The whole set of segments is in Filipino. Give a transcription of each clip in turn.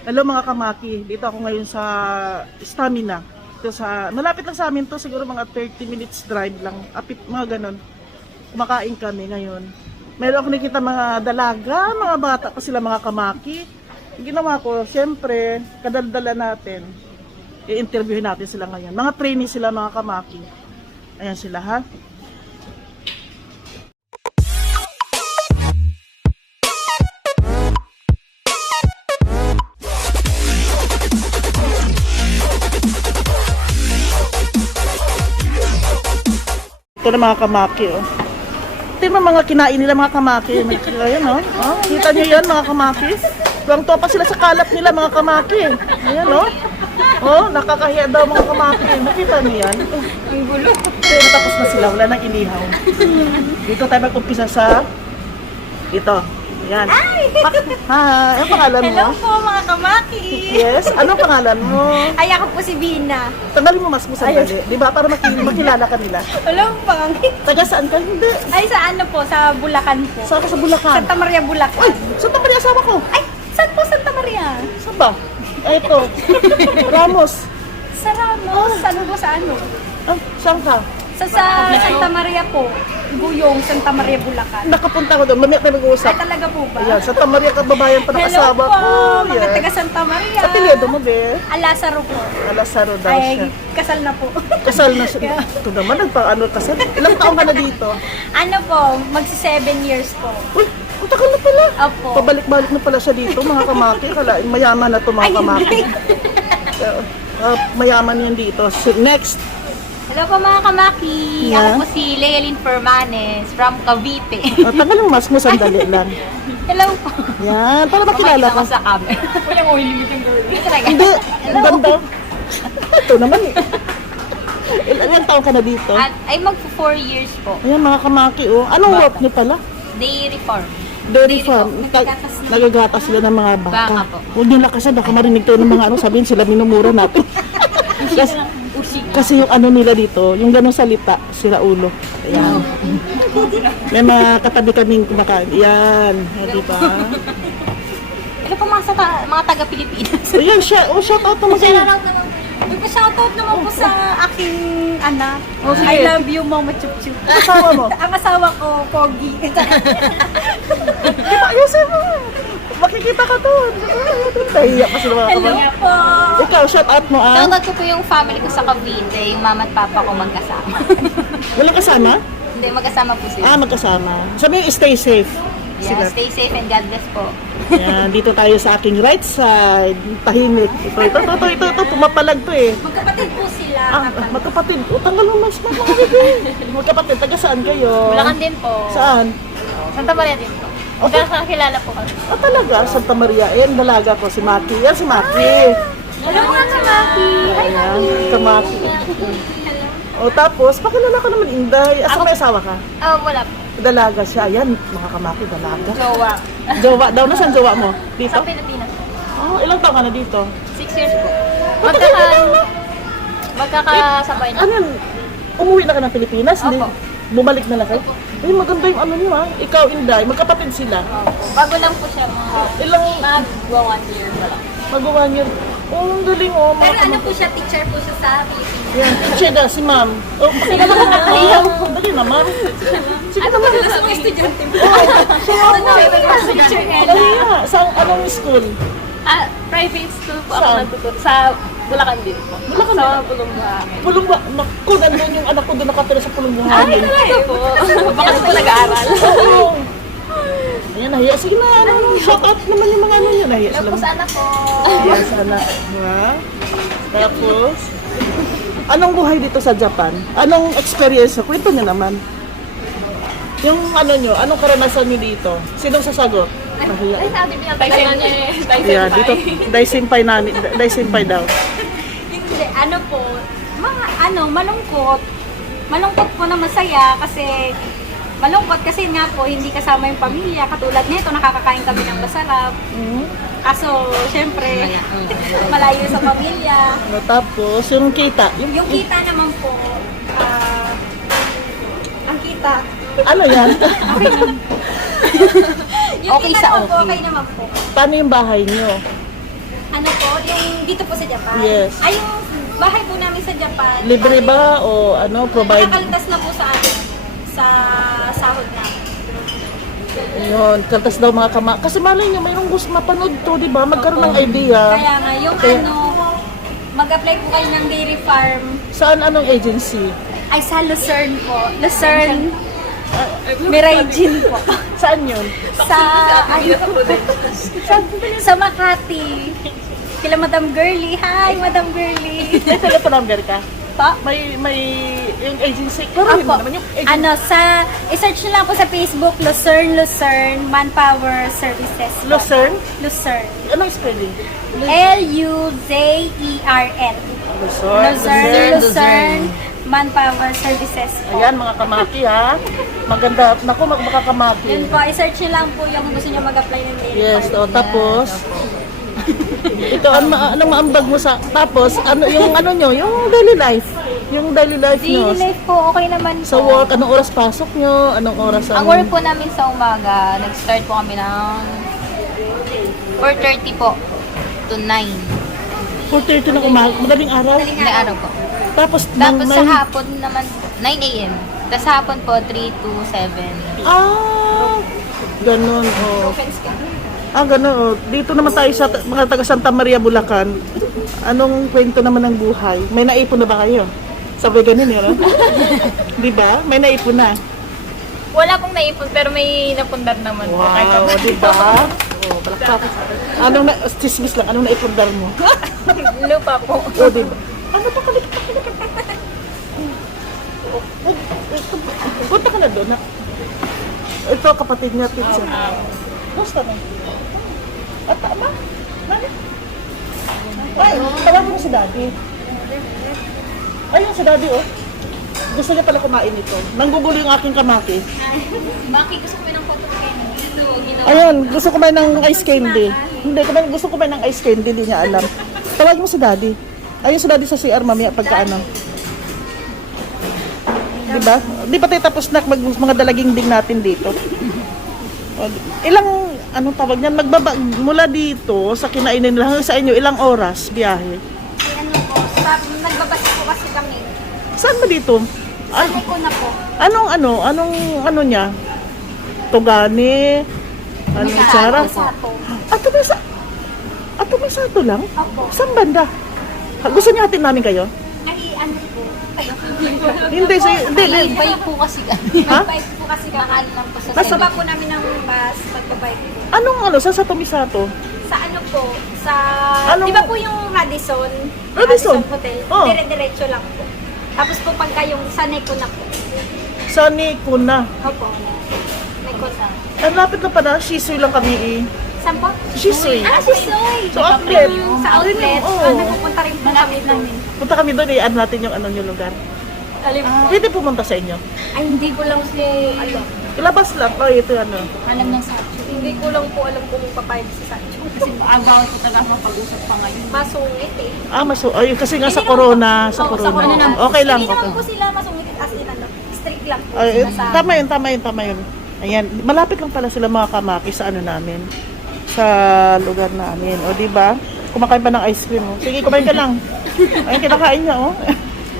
Hello mga kamaki, dito ako ngayon sa Stamina. Malapit lang sa amin to, siguro mga 30 minutes drive lang. Apit mga ganon. Kumakain kami ngayon. Meron ako nakita mga dalaga, mga bata pa sila mga kamaki. Yung ginawa ko, syempre, kadaldala natin. I-interviewin natin sila ngayon. Mga trainee sila mga kamaki. Ayan sila ha. Ito na mga kamaki, oh. Ito yung mga kinain nila mga kamaki. Ayan, oh. Oh, kita nyo yan mga kamaki? Tuwang-tuwa pa sila sa kalat nila mga kamaki. Ayan, oh. Oh, nakakahiya daw mga kamaki. Nakita nyo yan? Ang gulo. Pero tapos na sila, wala nang inihaw. Dito tayo mag-umpisa sa ito. Ayan. Ha, anong pangalan mo? Hello po mga kamaki! Yes, anong pangalan mo? Ay, ako po si Bina. Tanggalin mo mas mo sandali. Di ba? Para makilala ka nila. Hello, pangit. Taga saan ka? Hindi. Ay, sa ano po? Sa Bulacan po. Saan ka sa Bulacan? Santa Maria, Bulacan. Ay, Santa Maria asawa ko. Ay, saan po Santa Maria? Saan ba? Ito. Ramos. Sa Ramos. Saan po sa ano? Ah, saan ka? Sa Santa Maria po. Guyong, Santa Maria, Bulacan. Nakapunta ko doon. Mamaya tayo Ay, mag-uusap. talaga po ba? Ayan, Santa Maria kababayan pa ng Hello asawa po, ko. mga Yan. taga Santa Maria. Apelyido mo, be? Alasaro po. Alasaro daw siya. Ay, kasal na po. Kasal na siya. Ito naman, nagpa-ano kasal. Ilang taong ka na dito? Ano po, magsi 7 years po. Uy, ang tagal na pala. Opo. Pabalik-balik na pala siya dito, mga kamaki. Kalain, mayaman na to mga Ay, kamaki. Mayaman yan dito. So, next. Hello po mga kamaki! Yeah. Ako po si Leilyn Fermanes from Cavite. Tagal mo mas mo sandali lang. Hello po! Yan, para makilala Kumain ka. ako sa camera. Walang oily meeting girl. Hindi, ang ganda. Ito naman eh. Ilang taon ka na dito? At ay mag 4 years po. Ayan mga kamaki, oh. Anong work niyo pala? Dairy farm. Dairy farm. Nagagatas na. Nagagatas sila ng mga baka. Baka po. Huwag niyo lakasan, baka marinig tayo ng mga ano, sabihin sila minumura natin. Kasi yung ano nila dito, yung ganong salita, sila ulo. Ayan. May mga katabi kaming kumakain. Ayan. Di ba? Hello po mga taga-Pilipinas. Ayan, shout out naman sa'yo. Shoutout naman po sa aking anak. Oh, sige. I love you, Mama Chup Chup. Asawa mo? Ang asawa ko, Pogi. Ayusin mo. Makikita ka doon. Nahiya pa sila mga Hello kamaki. po. Ikaw, shout out mo ah. Shoutout ko po yung family ko sa Cavite, yung mama at papa ko magkasama. Walang kasama? Hindi, magkasama po sila. Ah, magkasama. Sabi yung stay safe. Yeah, stay safe and God bless po. Yan, dito tayo sa aking right side. Tahimik. Ito, pumapalag to eh. Magkapatid po sila. Magkapatid. O, tanggal mo mas mga bebe. Magkapatid, taga saan kayo? Bulacan din po. Saan? Santa Maria din po. Okay. Magkakakilala po kami. Ah, talaga? Santa Maria. Ayan, dalaga ko, si Maki. Yan, si Maki. Hello mga kamaki! Ayan, si Maki. O, tapos, pakilala ka naman, Inday. Asa may asawa ka? Wala po. Dalaga siya. Ayan, mga kamaki, dalaga. Jowa. Jowa daw. Nasaan jowa mo? Dito? Sa Pilipinas po. Oh, ilang taon ka na dito? 6 years po. Magkakasabay na. Ano yan? Umuwi na ka ng Pilipinas? Hindi? Opo. Bumalik na kayo? Ay, maganda yung ano nyo ah. Ikaw, Inday, magkapatid sila. Bago lang po siya mga Ilang mag-1 year na lang. magawa niyo? Oh, ang galing oh. Pero Mga ano po siya, teacher po siya sa Pilipinas. yan. Cheda, si ma'am. Oh, pakilala ka na. Ayaw. Dali na, ma'am. Sige Ano naman. ba sa mga estudyante mo? Ano? Teacher Dali nga. Saan, anong school? Private school po Saan? ako nagtuturo. Sa Bulacan din po. Bulacan Sa din? Pulong Buhangin. Pulong ba? Naku, nandun yung anak ko doon nakatira sa Pulong Buhangin. Talaga po. Baka po nag-aaral. Oo. Ayan, nahiya. Sige na, ano, shout out naman yung mga ano yun. Nahiya sila. Tapos anak ko. Ayan, sana. Ha? Tapos, anong buhay dito sa Japan? Anong experience? Kwento niyo naman. Yung ano nyo, anong karanasan nyo dito? Sinong sasagot? Nahiya. Ay, sabi niya, tayo niya eh. Ayan, dito, daisenpai namin, daisenpai daw. Hindi, ano po, mga ano, malungkot. Malungkot po na masaya kasi malungkot kasi nga po hindi kasama yung pamilya. Katulad nito, nakakakain kami ng masarap. Kaso, syempre, malayo sa pamilya. Tapos, yung kita. Yung kita naman po, ang kita. Ano yan? Yung Okay kita sa naman po, okay. okay naman po. Paano yung bahay nyo? Ano po, yung dito po sa Japan? Yes. Ay, yung bahay po namin sa Japan. Libre ba o ano, provide? Nakakaltas na po sa atin sa sahod namin. Yun, kaltas daw mga kasi malay nyo, mayroong gusto mapanood to, di ba? Magkaroon ng idea. Kaya nga, yung mag-apply po kayo ng dairy farm. Saan anong agency? Ay, sa Lucerne po. Lucerne. Mirai Gin po. Saan yun? Sa, sa Makati. Kila Madam Girly. Hi, Madam Girly. May telephone ka? Pa? May yung agency. Pero yun Apo. naman yung agency. Ano, i-search nyo lang po sa Facebook, Lucerne Manpower Services. po. Lucerne? Lucerne. Anong spelling? L-U-Z-E-R-N. Lucerne Manpower Services po. Ayan mga kamaki ha. Maganda. Naku, magmakakamaki. Yun po, i-search nyo lang po yung gusto nyo mag-apply ng dairy Yes, farm. o tapos ito anong maambag mo sa tapos ano yung ano nyo, yung daily life. Yung daily life nyo. Daily life po, okay naman po. Sa work, anong oras pasok nyo? Anong oras Ang work po namin sa umaga, nag-start po kami ng 4:30 po to 9. 4:30 ng umaga, madaling araw. Na araw po. Tapos Tapos sa nine- hapon naman, 9 a.m. Tapos sa hapon po, 3 to 7. Ganun, oh. Ganun, oh. Dito naman tayo sa mga taga Santa Maria, Bulacan. Anong kwento naman ng buhay? May naipon na ba kayo? Sabi ganun yun, di ba? May naipon na. Wala pong naipon, pero may napundar naman po. Wow, di ba? Oh, palakpak. Anong chismis lang, anong naipundar mo? Lupa po. Oh, di ba? Ano pa kalit? Punta ka na doon. Ito, kapatid niya, pizza. Gusto na. At tama? Nani? Ay, tawagin mo si Daddy. Ayun, si Daddy, oh. Gusto niya pala kumain ito. Nanggugulo yung aking kamaki. Bakit gusto ko ng photo kayo? Ayun, gusto kumain ng ice candy. Hindi, gusto kumain ng ice candy, hindi niya alam. Tawagin mo si Daddy. Ayun si Daddy sa CR mamaya pagkaano. Diba? Di pa tayo tapos na mga dalaging ding natin dito. Ilang, anong tawag niyan? Mula dito sa kinainan nila hanggang sa inyo, ilang oras biyahe? Ay, ano po, nagbabasa po kasi kami. Saan ba dito? Sanay ko na po. Anong niya? Tugani? Anong tsara? Sato. May sato lang? Opo. Saan banda? Gusto niyo hatin namin kayo? Ay, ano po. Hindi. Bike po kasi Ha? Bike po kasi kami. lang po sa Basta ba po namin ng bus, magbabike po. Saan sa Tomisato? Sa ano po, sa... Anong- Di ba po yung Radisson? Radisson? Hotel. Oh. Dire-diretso lang po. Tapos po pagka yung sanay ko na po. Sa Nikuna. Opo. May kusa. Ang lapit na pala, Shisui lang kami eh. Saan po? Shisui. Ah, si Soy! So, outlet. Sa outlet. Oo. Nagpupunta rin po kami doon. Punta kami doon, i-add natin yung yung lugar. Alam po. Pwede pumunta sa inyo. Ay, hindi ko lang po alam. Ilabas lang. Ito Alam ng Sacho. Hindi ko lang po alam kung papayag si Sancho. Kasi agaw po talaga mapag-usap pa ngayon. Masungit eh. Ay, kasi nga sa corona. Sa Oo, corona. Okay lang. Hindi Okay. naman po sila masungit as in ano. Strict lang po. Ay, sila sa- tama yun. Ayan, malapit lang pala sila mga kamaki sa namin. Sa lugar namin. O, di ba? Kumakain pa ng ice cream. Oh. Sige, kumain ka lang. Ayun, kinakain niya, oh.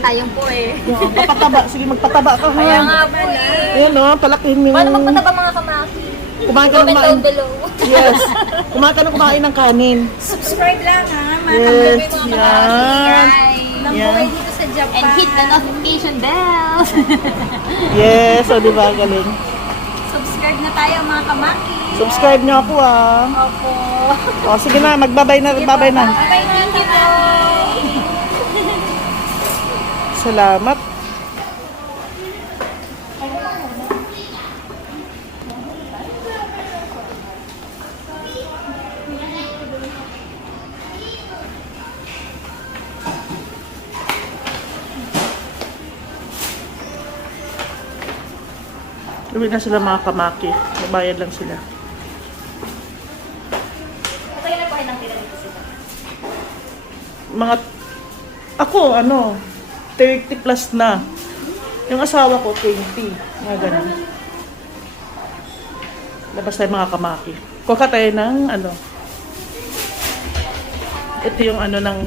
Tayong po eh. Yung papataba. Sige, magpataba ka, ha? Kaya nga po eh. Ayan, oh, palakihin mo. Paano magpataba mga kamaki? Kumain ka ng Comment down kumain. below. Yes. Kumain ng kanin. Subscribe lang ha. Mga Yes, kamay mga kamay. yan. Nang Yan. buhay dito sa Japan. And hit the notification bell. Yes, o, di ba? Galing. Subscribe na tayo mga kamaki. Subscribe niyo ako, ah. Opo. O, sige na, magbabay na. Okay, thank you po. Salamat. Uwi na sila mga kamaki. Mabayad lang sila. Okay na po ay nang tira dito sila. Mga, ako, 30 plus na. Yung asawa ko, 20. Mga ganun. Labas tayo mga kamaki. Kuha tayo ng, Ito yung ano ng...